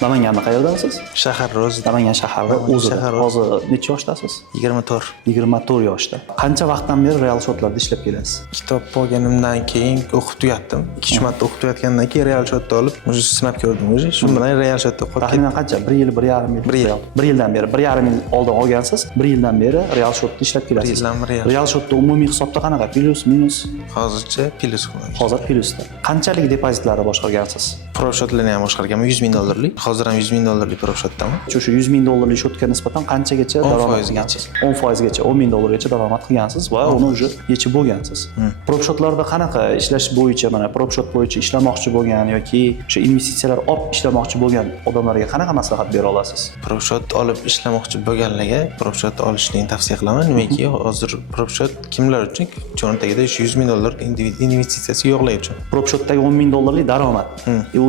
Namanganni qayerdasiz? Shahar o'zi. Namangan shaharida o'zida. shahar Hozir necha yoshdasiz? 24. 24 yoshda. Qancha vaqtdan beri real shotlarda ishlab kelasiz? Kitob olganimdan keyin o'qib tugatdim. 2-3 marta o'qib tugatgandan keyin real shotda olib, o'zi sinab ko'rdim o'zi. Shu bilan real shotda qolib ketdim. Taxminan qancha? 1 yil, 1,5 yil. 1 yil. 1 yildan beri, 1,5 yil oldin olgansiz. 1 yildan beri real shotda ishlab kelasiz. 1 yildan beri. Real shotda umumiy hisobda qanaqa? Plyus, minus? Hozircha plyus qilaman. Hozir plyusda. Qanchalik depozitlari boshqargansiz? Profshotlarni ham boshqarganman, $100,000lik. Hozir ham $100,000lik profshotdaman. Shu $100,000 shotga nisbatan qanchagacha 10% daromad qilgansiz? 10% $10,000gacha daromad qilgansiz va uni уже yechib bo'lgansiz. Propshotlarda qanaqa ishlash bo'yicha, mana propshot bo'yicha ishlamoqchi bo'lgan yoki o'sha investitsiyalar olib ishlamoqchi bo'lgan odamlarga qanaqa maslahat bera olasiz? Propshot olib ishlamoqchi bo'lganlarga propshot olishni tavsiya qilaman. Nimaki hozir propshot kimlar uchun? Cho'ntagida $100,000 investitsiyasi yo'qlar uchun. Propshotdagi $10,000lik daromad.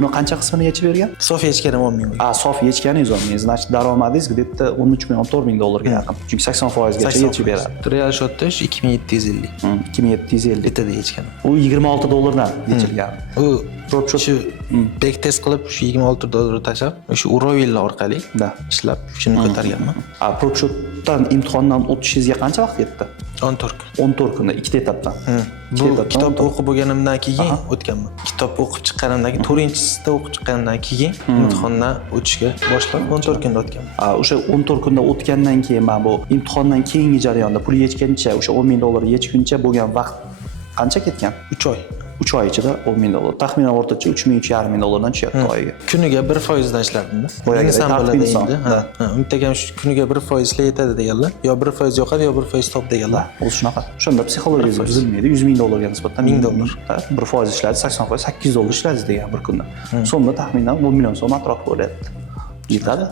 Uni qancha qismini yechib bergan? Sof yechganim $10,000. Sof yechganingiz $10,000. Значит, daromadingiz где-то $13,000-14,000 ga yaqin. Chunki 80% gacha yechib beradi. Real shotda $2,750. 2750. Bitada yechganim. U $26 yechilgan. U Propshot shu back test qilib shu $26 tashlab, o'sha Urovilla orqali ishlab shuni ko'targanman. Propshotdan imtihondan o'tishingizga qancha vaqt ketdi? 14 kun. 14 kunda ikkita etapdan. Bu kitob o'qib bo'lganimdan keyin o'tganman. Kitob o'qib chiqqanimdan keyin 4-chisida o'qib chiqqanimdan keyin imtihondan o'tishga boshlab 14 kunda o'tganman. O'sha 14 kunda o'tgandan keyin mana bu imtihondan keyingi jarayonda pul yechgancha, o'sha $10,000 yechguncha bo'lgan vaqt qancha ketgan? 3 oy. 3 oy ichida $10,000. Taxminan o'rtacha $3,500 tushyapti oyiga. Kuniga 1% dan ishlardim-da. Boyaga bo'ladi endi. Umid akam shu kuniga 1% ishlar yetadi deganlar. Yo 1% yo'qadi, yo 1% top deganlar. O'zi shunaqa. O'shanda psixologiyangiz buzilmaydi. $100,000 ga nisbatan $1,000. 1% ishladi, 80% $800 ishlaysiz degan bir kunda. So'mda taxminan $10 million so'm atrofida bo'lyapti. Yetadi.